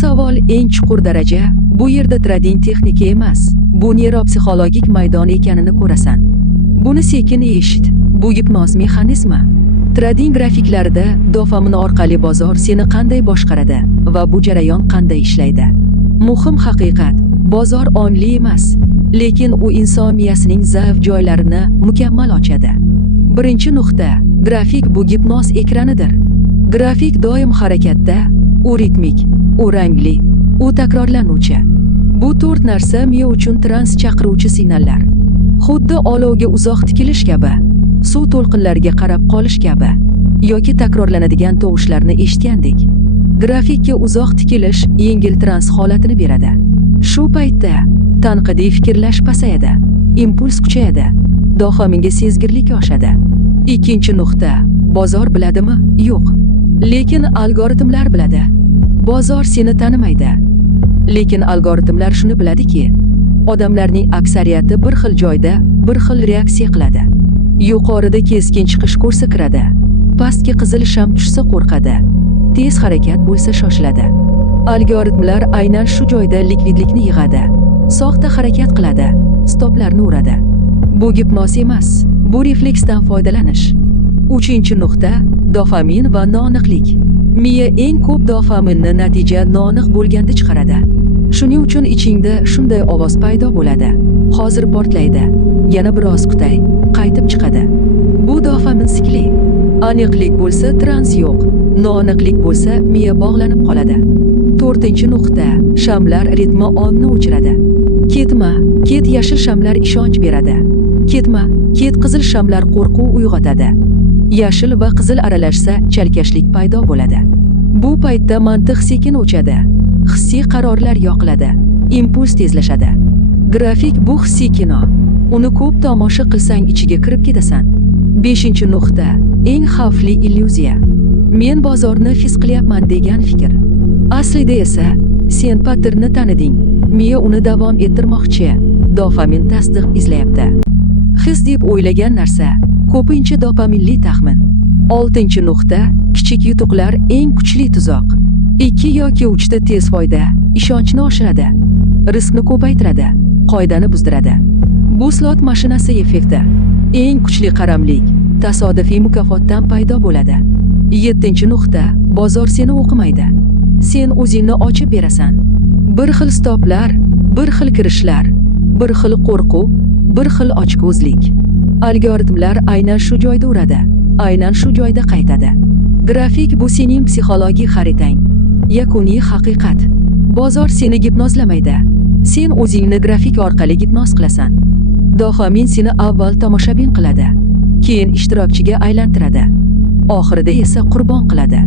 savol eng chuqur daraja. Bu yerda trading texnika emas, bu neyropsixologik maydon ekanini ko'rasan. Buni sekin eshit. Bu gipnoz mexanizmi. Trading grafiklarida dofamin orqali bozor seni qanday boshqaradi va bu jarayon qanday ishlaydi. Muhim haqiqat, bozor onli emas, lekin u inson miyasining zaif joylarini mukammal ochadi. Birinchi nuqta, grafik bu gipnoz ekranidir. Grafik doim harakatda, u ritmik, u rangli, u takrorlanuvchi. Bu to'rt narsa miya uchun trans chaqiruvchi signallar. Xuddi olovga uzoq tikilish kabi, suv to'lqinlariga qarab qolish kabi, yoki takrorlanadigan tovushlarni eshitgandek. Grafikka uzoq tikilish yengil trans holatini beradi. Shu paytda tanqidiy fikrlash pasayadi, impuls kuchayadi, dofaminga sezgirlik oshadi. Ikkinchi nuqta, bozor biladimi? Yo'q. Lekin algoritmlar biladi. Bozor seni tanimaydi. Lekin algoritmlar shuni biladiki, odamlarning aksariyati bir xil joyda bir xil reaksiya qiladi. Yuqorida keskin chiqish kursi kiradi. Pastga qizil sham tushsa qo'rqadi. Tez harakat bo'lsa shoshiladi. Algoritmlar aynan shu joyda likvidlikni yig'adi. Soxta harakat qiladi, stoplarni uradi. Bu gipnoz emas, bu refleksdan foydalanish. Uchinchi nuqta, dofamin va noaniqlik. Miya eng ko'p dofaminni natija noaniq bo'lganda chiqaradi. Shuning uchun ichingda shunday ovoz paydo bo'ladi. Hozir portlaydi. Yana biroz kutay, qaytib chiqadi. Bu dofamin sikli. Aniqlik bo'lsa trans yo'q, noaniqlik bo'lsa miya bog'lanib qoladi. To'rtinchi nuqta, shamlar ritmi onni o'chiradi. Ketma, ket yashil shamlar ishonch beradi. Ketma, ket qizil shamlar qo'rquv uyg'otadi. Yashil va qizil aralashsa chalkashlik paydo bo'ladi. Bu paytda mantiq sekin o'chadi. Hissiy qarorlar yoqiladi. Impuls tezlashadi. Grafik bu hissiy kino. Uni ko'p tomosha qilsang ichiga kirib ketasan. Beshinchi nuqta, eng xavfli illyuziya. Men bozorni his qilyapman degan fikr. Aslida esa sen patternni taniding. Miya uni davom ettirmoqchi. Dofamin tasdiq izlayapti. His deb o'ylagan narsa ko'pincha dopaminli taxmin. 6-nuqta, kichik yutuqlar eng kuchli tuzoq. 2 yoki 3 ta tez foyda ishonchni oshiradi, riskni ko'paytiradi, qoidani buzdiradi. Bu slot mashinasi effekti. Eng kuchli qaramlik tasodifiy mukofotdan paydo bo'ladi. 7-nuqta, bozor seni o'qimaydi. Sen o'zingni ochib berasan. Bir xil stoplar, bir xil kirishlar, bir xil qo'rquv, bir xil ochko'zlik. Algoritmlar aynan shu joyda uradi, aynan shu joyda qaytadi. Grafik bu sening psixologik xaritang. Yakuniy haqiqat. Bozor seni gipnozlamaydi. Sen o'zingni grafik orqali gipnoz qilasan. Dofamin seni avval tomoshabin qiladi, keyin ishtirokchiga aylantiradi, oxirida esa qurbon qiladi.